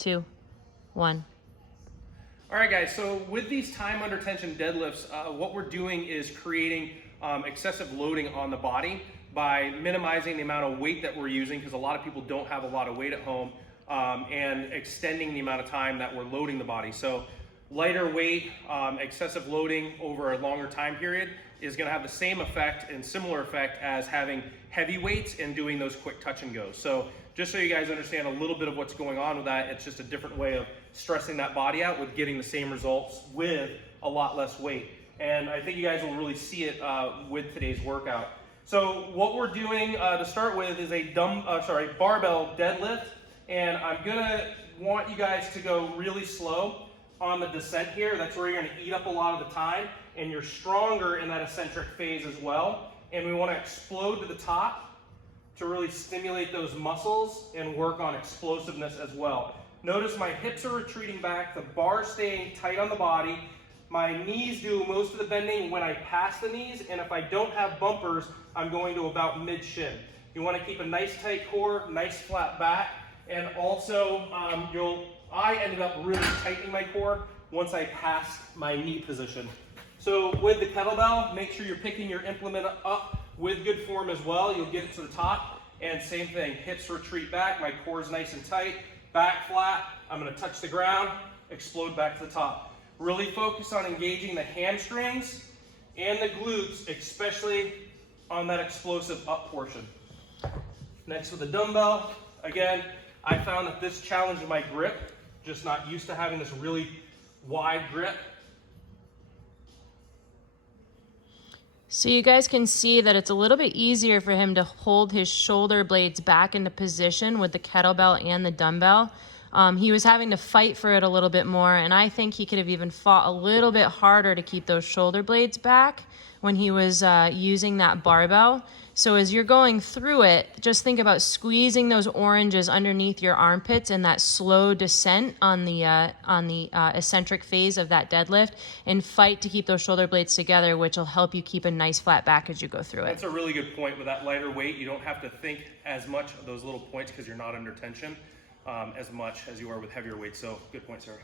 2, 1. All right, guys, so with these time under tension deadlifts, what we're doing is creating excessive loading on the body by minimizing the amount of weight that we're using, because a lot of people don't have a lot of weight at home, and extending the amount of time that we're loading the body. So lighter weight, excessive loading over a longer time period is gonna have the same effect and similar effect as having heavy weights and doing those quick touch and goes. So just so you guys understand a little bit of what's going on with that, it's just a different way of stressing that body out with getting the same results with a lot less weight. And I think you guys will really see it with today's workout. So what we're doing to start with is a barbell deadlift, and I'm gonna want you guys to go really slow on the descent here. That's where you're gonna eat up a lot of the time, and you're stronger in that eccentric phase as well. And we wanna explode to the top to really stimulate those muscles and work on explosiveness as well. Notice my hips are retreating back, the bar staying tight on the body. My knees do most of the bending when I pass the knees, and if I don't have bumpers, I'm going to about mid-shin. You wanna keep a nice tight core, nice flat back, and also I ended up really tightening my core once I passed my knee position. So with the kettlebell, make sure you're picking your implement up with good form as well. You'll get it to the top, and same thing, hips retreat back, my core is nice and tight, back flat, I'm gonna touch the ground, explode back to the top. Really focus on engaging the hamstrings and the glutes, especially on that explosive up portion. Next with the dumbbell, again, I found that this challenged my grip, just not used to having this really wide grip. So you guys can see that it's a little bit easier for him to hold his shoulder blades back into position with the kettlebell and the dumbbell. He was having to fight for it a little bit more, and I think he could have even fought a little bit harder to keep those shoulder blades back when he was using that barbell. So as you're going through it, just think about squeezing those oranges underneath your armpits and that slow descent on the eccentric phase of that deadlift, and fight to keep those shoulder blades together, which will help you keep a nice flat back as you go through it. That's a really good point. With that lighter weight, you don't have to think as much of those little points because you're not under tension as much as you are with heavier weights. So good point, Sarah.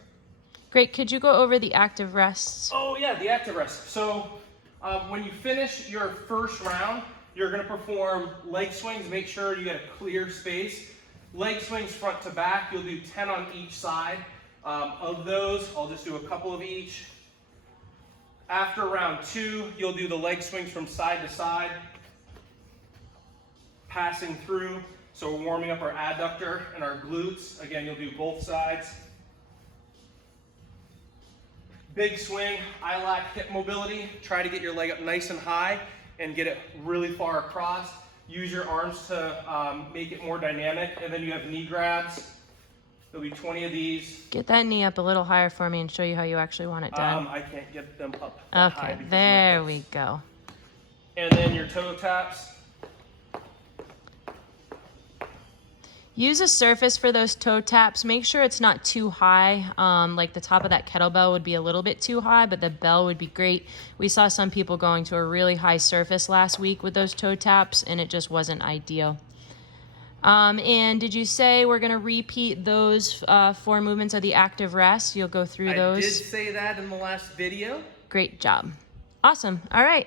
Great. Could you go over the active rests? Oh yeah, the active rest. So when you finish your first round, you're gonna perform leg swings. Make sure you get a clear space. Leg swings front to back. You'll do 10 on each side. Of those, I'll just do a couple of each. After round 2, you'll do the leg swings from side to side, passing through. So we're warming up our adductor and our glutes. Again, you'll do both sides. Big swing, I lack hip mobility. Try to get your leg up nice and high and get it really far across. Use your arms to make it more dynamic. And then you have knee grabs. There'll be 20 of these. Get that knee up a little higher for me and show you how you actually want it done. I can't get them up that high. Okay, there we go. And then your toe taps. Use a surface for those toe taps. Make sure it's not too high. Like the top of that kettlebell would be a little bit too high, but the bell would be great. We saw some people going to a really high surface last week with those toe taps, and it just wasn't ideal. And did you say we're gonna repeat those 4 movements of the active rest? You'll go through those? I did say that in the last video. Great job. Awesome. All right.